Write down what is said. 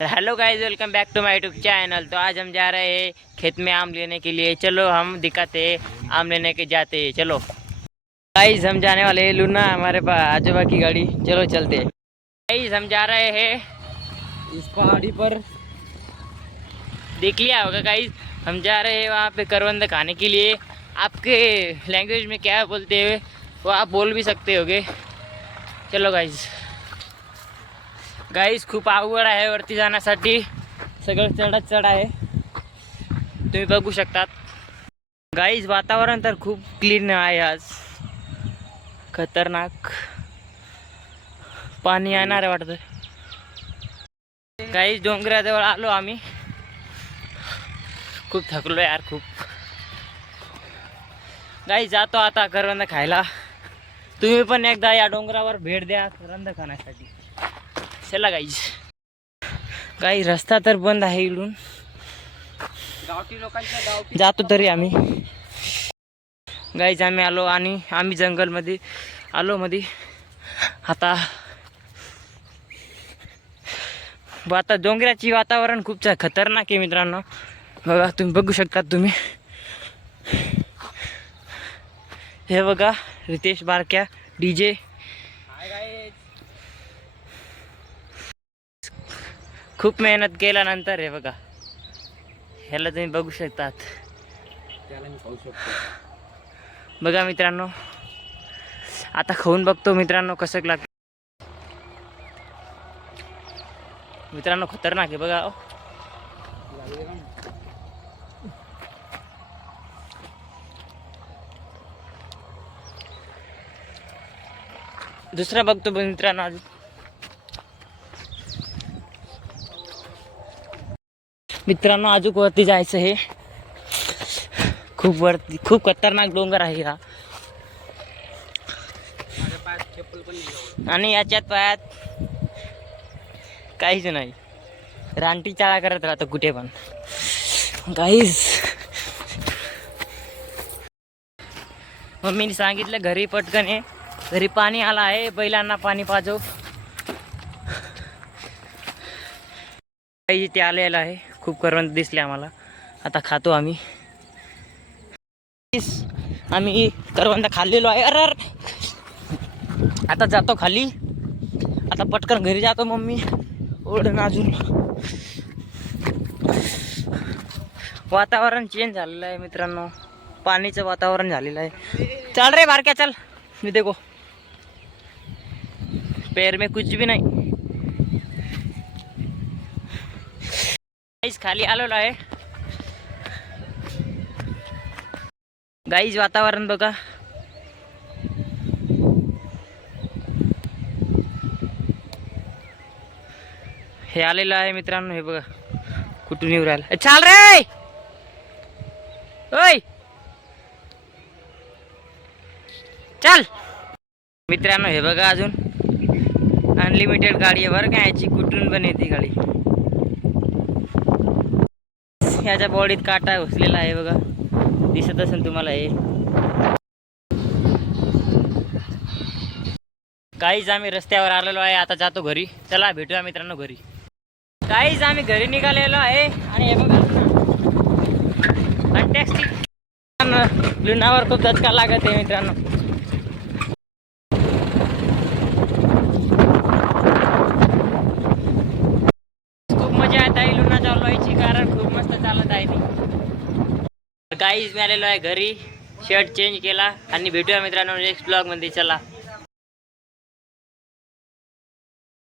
Hello guys, welcome back to my YouTube channel. तो आज हम जा रहे हैं खेत में आम लेने के लिए। चलो हम दिखाते हैं आम लेने के जाते हैं। चलो गाइस, हम जाने वाले हैं लूना, हमारे पास आजोबा की गाड़ी। चलो चलते हैं गाइस, हम जा रहे हैं इस पहाड़ी पर। देख लिया होगा गाइस, हम जा रहे हैं वहाँ पे करवंद खाने के लिए। आपके लैंग्वेज में क्या बोलते हैं वो आप बोल भी सकते होगे। चलो गाइस खूप अवघड आहे वरती जाण्यासाठी, सगळं चढ आहे, तुम्ही बघू शकतात गाईज। वातावरण तर खूप क्लीन आहे आज, खतरनाक पाणी येणार आहे वाटतं गाईज। डोंगराजवळ आलो आम्ही, खूप थकलो यार खूप। गाईज जातो आता करवंद खायला, तुम्ही पण एकदा या डोंगरावर भेट द्या करवंद खाण्यासाठी। चला गाईज रस्ता तर बंद आहे इकडून, गावठी लोकांच्या गावठी जातो तरी आम्ही। गाईज आम्ही आलो आणि आम्ही जंगलमध्ये आलो मध्ये। आता डोंगराची वातावरण खूप खतरनाक आहे मित्रांनो, बघा तुम्ही बघू शकता। तुम्ही हे बघा, रितेश बारक्या डीजे। खूप मेहनत केल्यानंतर हे बघा, ह्याला तुम्ही बघू शकतात। बघा मित्रांनो, आता खाऊन बघतो मित्रांनो कसं लागतं। मित्रांनो खतरनाक आहे बघा। दुसरा बघतो मित्रांनो अजून। मित्रांनो अजून वरती जायचं आहे, खूप वरती, खूप खतरनाक डोंगर आहे हा। आणि याच्यात पायात काहीच नाही, रानटी चाळा करत राहतो कुठे पण गाईज। मम्मीने सांगितलं घरी पटकन ये, घरी पाणी आला आहे, बैलांना पाणी पाजव। इथे आलेला आहे, खूप करवंद दिसले आम्हाला, आता खातो आम्ही। आम्ही करवंद खाल्लेलो आहे। अरे आता जातो खाली, आता पटकन घरी जातो। मम्मी ओढण अजून, वातावरण चेंज झालेलं आहे मित्रांनो, पाणीचं वातावरण झालेलं आहे। चल रे बारक्या चल, मी देखो पैर में कुछ भी नहीं। खाली आलेलो आहे गाईज, वातावरण बघा। हे आलेलं आहे मित्रांनो, हे बघा कुठून येऊ राहिलं। चाल रे ओय चल मित्रांनो, हे बघा अजून अनलिमिटेड गाडी आहे बरं का याची, कुठून पण येते गाडी। ह्याच्या बॉडीत काटा घुसलेला आहे बघा, दिसत असेल तुम्हाला हे। काहीच आम्ही रस्त्यावर आलेलो आहे, आता जातो घरी। चला भेटूया मित्रांनो घरी। काहीच आम्ही घरी निघालेलो आहे आणि हे बघा लुणावर खूप धक्का लागत आहे मित्रांनो। खूप मजा येत आहे लुणा चालवायची, कारण खूप मस्त चालत आहे ती। काहीच मी आलेलो आहे घरी, शर्ट चेंज केला आणि भेटूया मित्रांनो नेक्स्ट ब्लॉग मध्ये। चला।